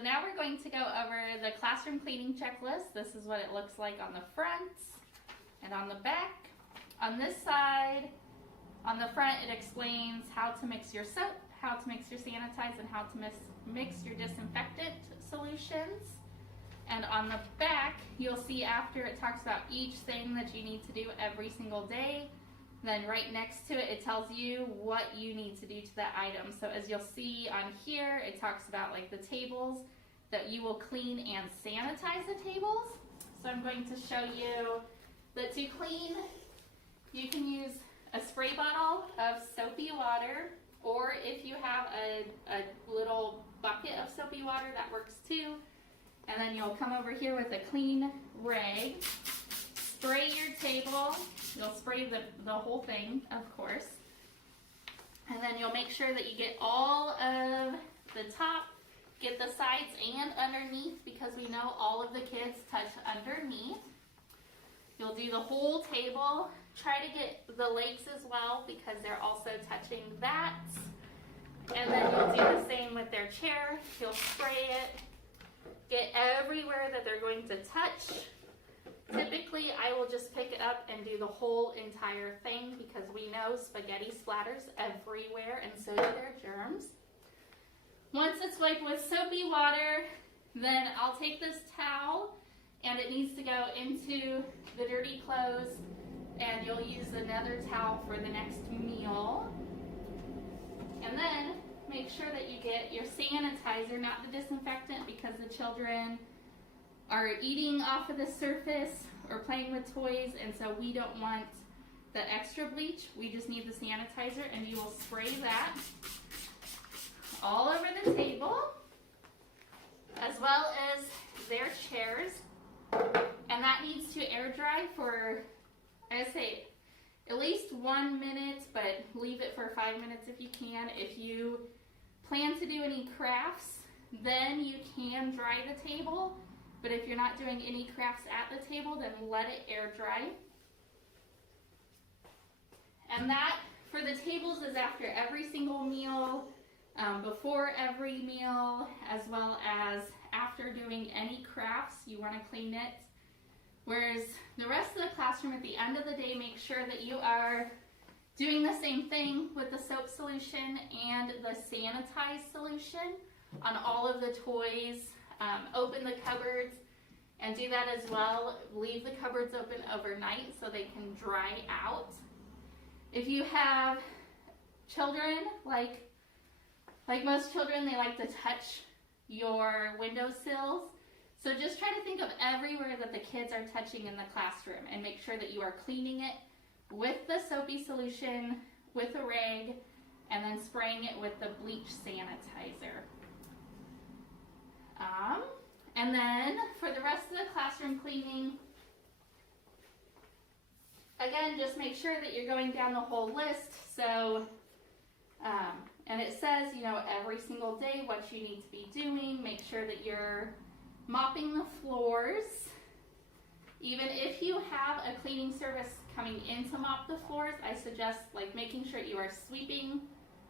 So now we're going to go over the classroom cleaning checklist. This is what it looks like on the front and on the back. On this side, on the front, it explains how to mix your soap, how to mix your sanitize, and how to mix your disinfectant solutions. And on the back, you'll see after it talks about each thing that you need to do every single day. Then right next to it, it tells you what you need to do to that item. So as you'll see on here, it talks about like the tables that you will clean and sanitize the tables. So I'm going to show you that to clean, you can use a spray bottle of soapy water, or if you have a little bucket of soapy water, that works too. And then you'll come over here with a clean rag, spray your table. You'll spray the whole thing, of course. And then you'll make sure that you get all of the top, get the sides and underneath, because we know all of the kids touch underneath. You'll do the whole table. Try to get the legs as well, because they're also touching that. And then you'll do the same with their chair. You'll spray it, get everywhere that they're going to touch. Typically, I will just pick it up and do the whole entire thing, because we know spaghetti splatters everywhere, and so do their germs. Once it's wiped with soapy water, then I'll take this towel, and it needs to go into the dirty clothes, and you'll use another towel for the next meal. And then make sure that you get your sanitizer, not the disinfectant, because the children are eating off of the surface or playing with toys, and so we don't want the extra bleach. We just need the sanitizer, and you will spray that all over the table, as well as their chairs. And that needs to air dry for, I say, at least 1 minute, but leave it for 5 minutes if you can. If you plan to do any crafts, then you can dry the table. But if you're not doing any crafts at the table, then let it air dry. And that, for the tables, is after every single meal, before every meal, as well as after doing any crafts. You want to clean it. Whereas the rest of the classroom, at the end of the day, make sure that you are doing the same thing with the soap solution and the sanitized solution on all of the toys. Open the cupboards and do that as well. Leave the cupboards open overnight so they can dry out. If you have children, like most children, they like to touch your windowsills. So just try to think of everywhere that the kids are touching in the classroom, and make sure that you are cleaning it with the soapy solution, with a rag, and then spraying it with the bleach sanitizer. And then for the rest of the classroom cleaning, again, just make sure that you're going down the whole list. So, and it says, you know, every single day what you need to be doing. Make sure that you're mopping the floors. Even if you have a cleaning service coming in to mop the floors, I suggest like making sure you are sweeping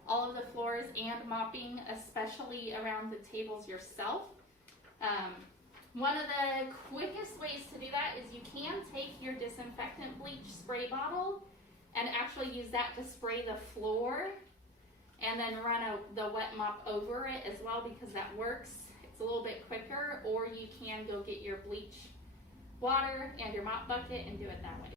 all of the floors and mopping, especially around the tables yourself. One of the quickest ways to do that is you can take your disinfectant bleach spray bottle and actually use that to spray the floor, and then run the wet mop over it as well, because that works. It's a little bit quicker. Or you can go get your bleach water and your mop bucket and do it that way.